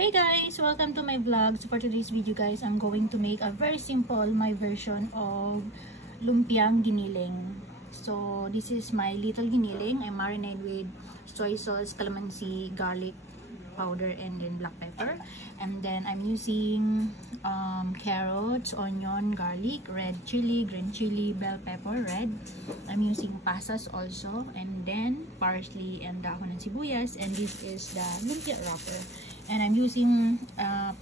Hey guys! Welcome to my vlog. So for today's video guys, I'm going to make a very simple my version of lumpiang giniling. So this is my little giniling. I marinate with soy sauce, calamansi, garlic powder, and then black pepper. And then I'm using carrots, onion, garlic, red chili, green chili, bell pepper, red. I'm using pasas also, and then parsley and dahon ng sibuyas. And this is the lumpia wrapper. And I'm using a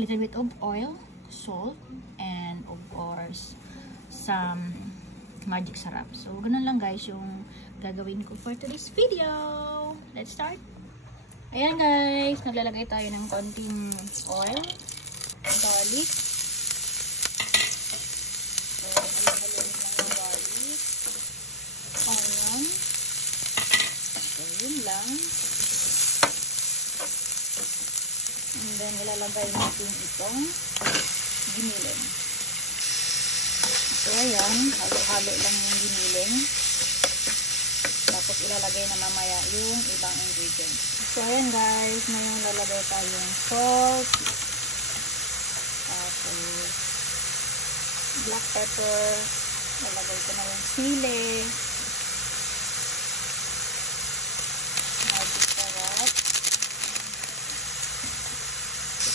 little bit of oil, salt, and of course some magic sarap. So ganun lang guys yung gagawin ko for today's video. Let's start. Ayan guys, naglalagay tayo ng konting oil, garlic. So halo-haloin lang yung garlic, onion. So yun lang. And then ilalagay natin itong giniling. So ayan, halo-halo lang yung giniling. Tapos ilalagay na mamaya yung ibang ingredients. So ayan guys, ngayon lalagay tayo ng salt, tapos black pepper, lalagay ko na yung sili, magic sarap,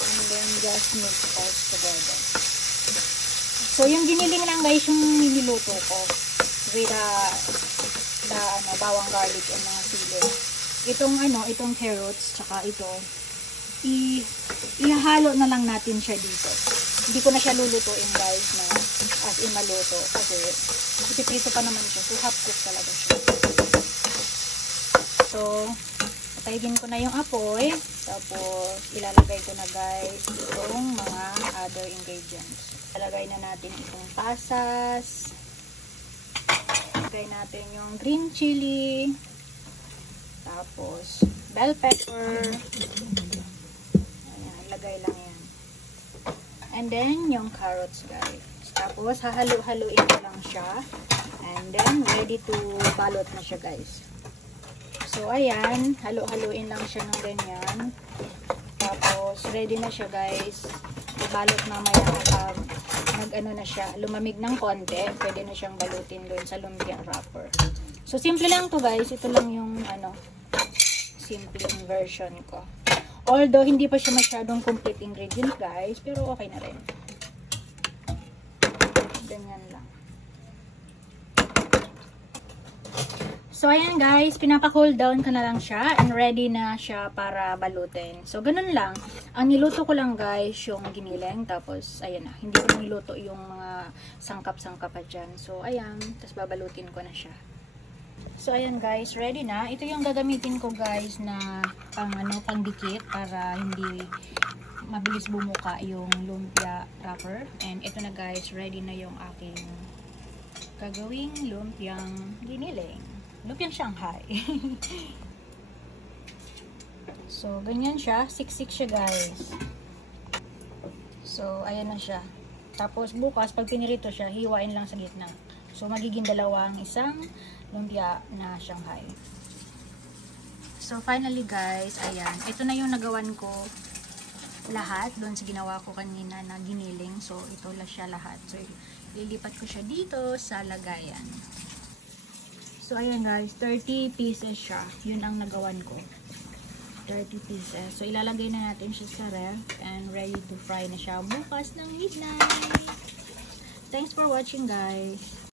and then just mix all together. So yung giniling lang guys yung nililuto ko with bawang, garlic, and mga sili. Itong carrots, tsaka ito, ihahalo na lang natin siya dito. Hindi ko na siya lulutuin guys na as in maluto. Kasi ipiprito pa naman siya. So half cook talaga siya. So, patayin ko na yung apoy. Tapos, ilalagay ko na guys itong mga other ingredients. Ilalagay na natin itong pasas. Ilagay natin yung green chili. Tapos, bell pepper. Ayan, ilagay lang yan. And then, yung carrots, guys. Tapos, hahalo-haloin ko lang siya. And then, ready to balot na siya, guys. So, ayan. Halo-haloin lang siya ng ganyan. Tapos, ready na siya, guys. Ibalot mamaya kapag nag-ano na siya, lumamig ng konti. Pwede na siyang balutin doon sa lumpia wrapper. So, simple lang to guys. Ito lang yung, simple version ko. Although, hindi pa siya masyadong complete ingredient, guys. Pero, okay na rin. Ganyan lang. So, ayan guys. Pinapa-cool down ko na lang siya. And ready na siya para balutin. So, ganun lang. Ang niluto ko lang, guys, yung giniling. Tapos, ayan na. Hindi ko niluto yung mga sangkap-sangkap pa dyan. So, ayan. Tapos, babalutin ko na siya. So, ayan guys, ready na. Ito yung gagamitin ko guys na pangdikit para hindi mabilis bumuka yung lumpia wrapper. And ito na guys, ready na yung aking gagawing lumpiang giniling. Lumpiang Shanghai. So, ganyan siya. Siksik siya guys. So, ayan na siya. Tapos bukas, pag pinirito siya, hiwain lang sa gitna. So, magiging dalawang isang lumpia na Shanghai. So, finally guys, ayan. Ito na yung nagawan ko lahat doon sa ginawa ko kanina na giniling. So, ito lang siya lahat. So, lilipat ko siya dito sa lagayan. So, ayan guys, 30 pieces siya. Yun ang nagawan ko. 30 pieces. So, ilalagay na natin siya sa ref and ready to fry na siya bukas ng midnight. Thanks for watching guys.